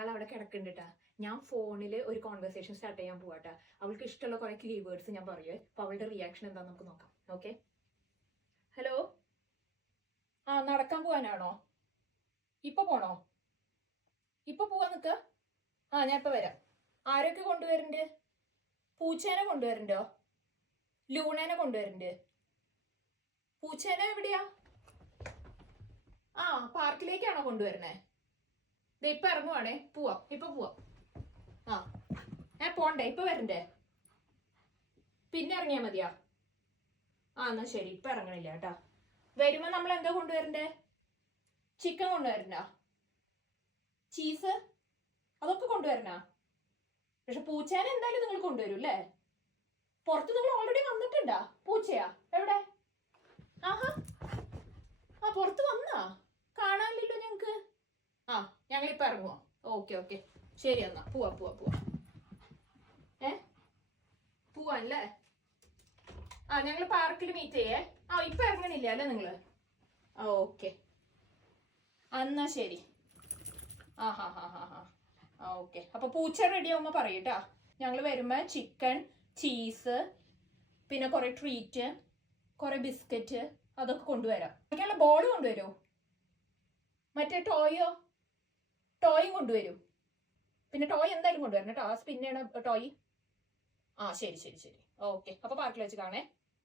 ഒരാൾ അവിടെ കിടക്കുന്നുണ്ട്. ഞാൻ ഫോണിൽ ഒരു കോൺവെർസേഷൻ സ്റ്റാർട്ട് ചെയ്യാൻ പോവാട്ടാ. അവൾക്ക് ഇഷ്ടമുള്ള കുറെ കീവേഡ്സ് ഞാൻ പറയുവേ. അപ്പൊ അവളുടെ റിയാക്ഷൻ എന്താന്ന് നമുക്ക് നോക്കാം. Okay, hello. ആ, നടക്കാൻ പോവാനാണോ? ഇപ്പൊ പോണോ? ഇപ്പൊ പോവാൻ നിക്ക? ആ, ഞാൻ ഇപ്പൊ വരാം. ആരൊക്കെ കൊണ്ടുവരണ്ട്? പൂച്ചേനെ കൊണ്ടുവരണ്ടോ? ലൂണേനെ കൊണ്ടുവരണ്ട്? പൂച്ചേനെ എവിടെയാ? ആ, പാർക്കിലേക്കാണോ കൊണ്ടുവരണേ? ഇപ്പൊ ഇറങ്ങുവാണേ. പോവാം, ഇപ്പൊ പോവാം. ആ, പോണ്ടേ? ഇപ്പൊ വരണ്ടേ? പിന്നെ ഇറങ്ങിയാ മതിയാ? ആ, എന്നാ ശരി, ഇപ്പൊ ഇറങ്ങണില്ല കേട്ടാ. വരുമ്പോ നമ്മൾ എന്താ കൊണ്ടുവരണ്ടേ? ചിക്കൻ കൊണ്ടുവരണ്ട? ചീസ് അതൊക്കെ കൊണ്ടുവരണ? പക്ഷെ പൂച്ചേനെ എന്തായാലും നിങ്ങൾ കൊണ്ടുവരും അല്ലേ? പുറത്ത് നിങ്ങൾ ഓൾറെഡി വന്നിട്ടുണ്ടാ? പൂച്ചയാ എവിടെ? ആഹാ, ആ പുറത്ത് വന്നാ? കാണാനില്ലല്ലോ ഞങ്ങക്ക്. ആ, ഞങ്ങളിപ്പോ ഇറങ്ങുവാ. ഓക്കെ ഓക്കെ, ശരി എന്നാ. പോവാ പോവാ പോവാ. പോവാല്ലേ? ആ, ഞങ്ങൾ പാർക്കിൽ മീറ്റ് ചെയ്യേ. ആ, ഇപ്പൊ ഇറങ്ങണില്ല അല്ലേ നിങ്ങള്? ആ, ഓക്കെ, എന്നാ ശരി. ആ ഹാ ഹാ ഹാ ഹാ ആ, ഓക്കെ. അപ്പൊ പൂച്ച റെഡി ആവുമ്പോ പറയൂട്ടാ. ഞങ്ങൾ വരുമ്പോ ചിക്കൻ, ചീസ്, പിന്നെ കുറെ ട്രീറ്റ്, കുറെ ബിസ്ക്കറ്റ് അതൊക്കെ കൊണ്ടുവരാം. ഒക്കെയുള്ള ബോൾ കൊണ്ടുവരൂ. മറ്റേ ടോയും കൊണ്ടുവരും. പിന്നെ ടോയ് എന്തായാലും കൊണ്ടുവരണം കേട്ടോ. ആ സ്പിന്നാണ് ടോയ്. ആ, ശരി ശരി ശരി. ഓക്കെ, അപ്പൊ പാർക്കിൽ വെച്ച് കാണേ.